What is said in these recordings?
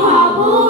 好不。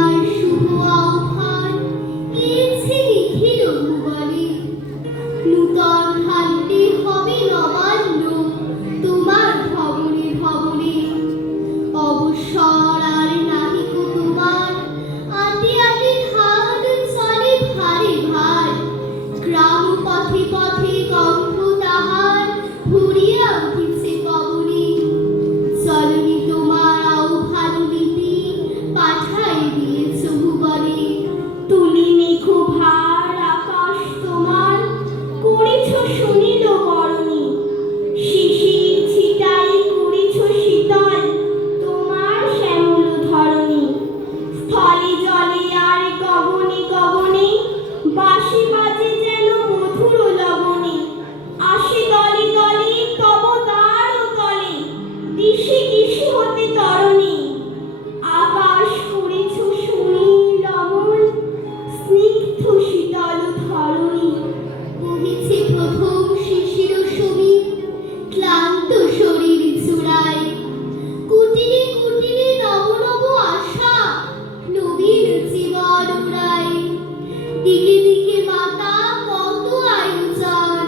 দিকে দিকে মাতা কত আয়োজন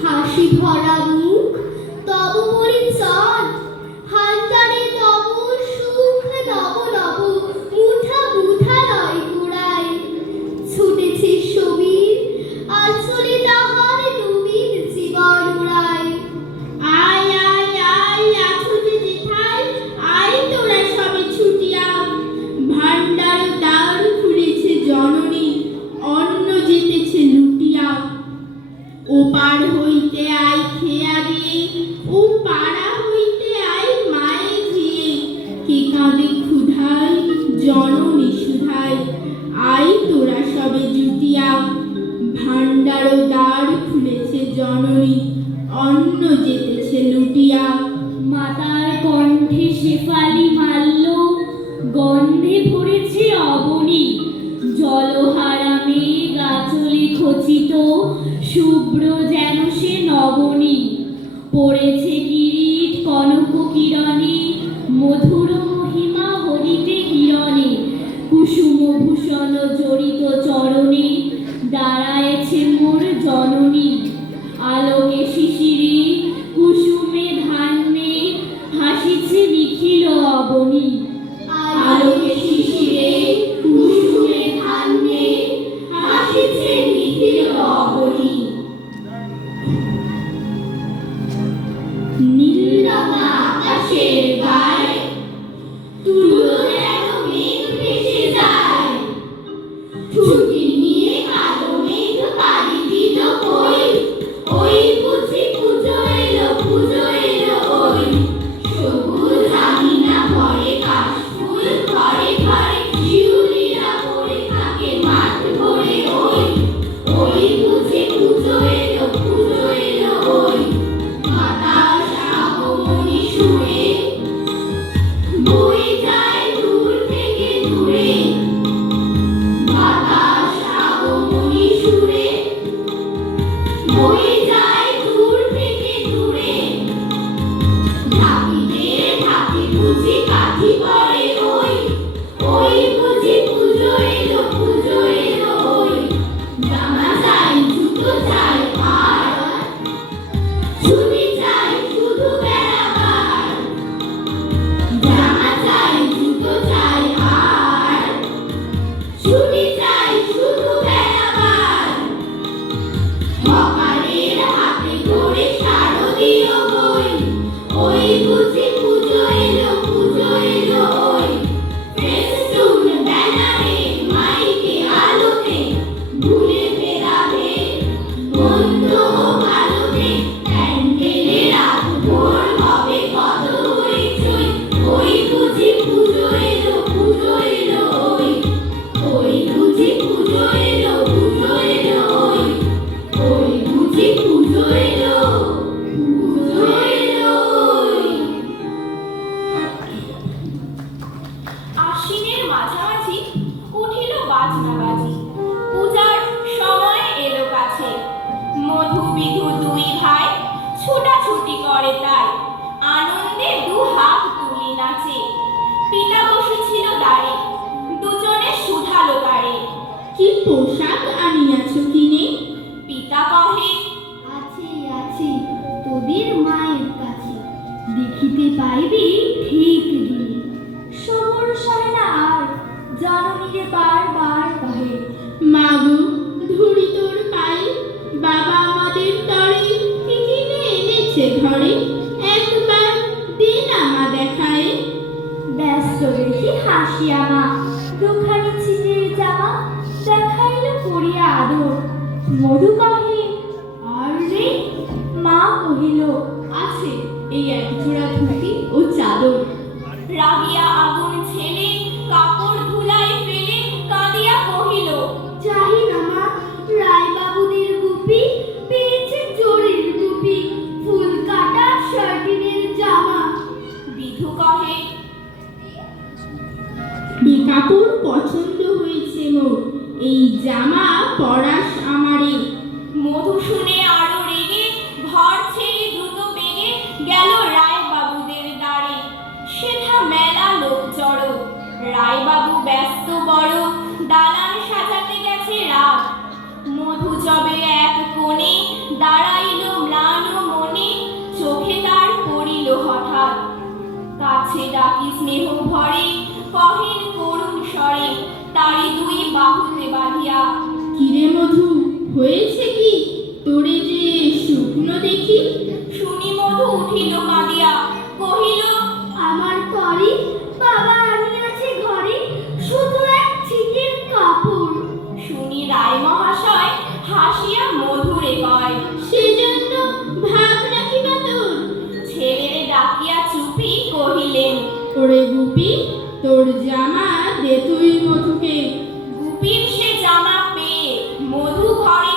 হাসি ভরা জননী সুধাই, আই তোরা সবে জুটিয়া ভাণ্ডার দ্বার খুলেছে জননী, অন্ন যেতেছে লুটিয়া। মাতার কণ্ঠে শেফালি মাল্য, গন্ধে ভরেছে অবনী। জলহারা মেয়ে গাছলি খচিত, শুভ্র যেন সে নবনী। পড়েছে কিরিট কনক কিরণে মধু জড়িত চ ঘরে একবার দিন আমা দেখায়। ব্যস্ত দেখি হাসি আমা দুখানি ছিটের জামা দেখাইল করিয়া আদর। মধু কহে আর! রে মা কহিল এই জামা পরাস হয়েছে কি? তোরে যে শুকনো দেখি শুনি মধু উঠিল কাঁদিয়া কহিল আমার তরি বাবা আমি আছে ঘরে শুধু এক ছিটের কাপড়। শুনি রায় মহাশয় হাসিয়া মধুরে সেজন্য নাকি না তোর? ছেলেরে ডাকিয়া চুপি কহিলেন ওরে গুপি তোর জামা দে তুই মধুকে। গুপির সে জামা মধু ঘরে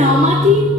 ছিটের জামাটি করে আলো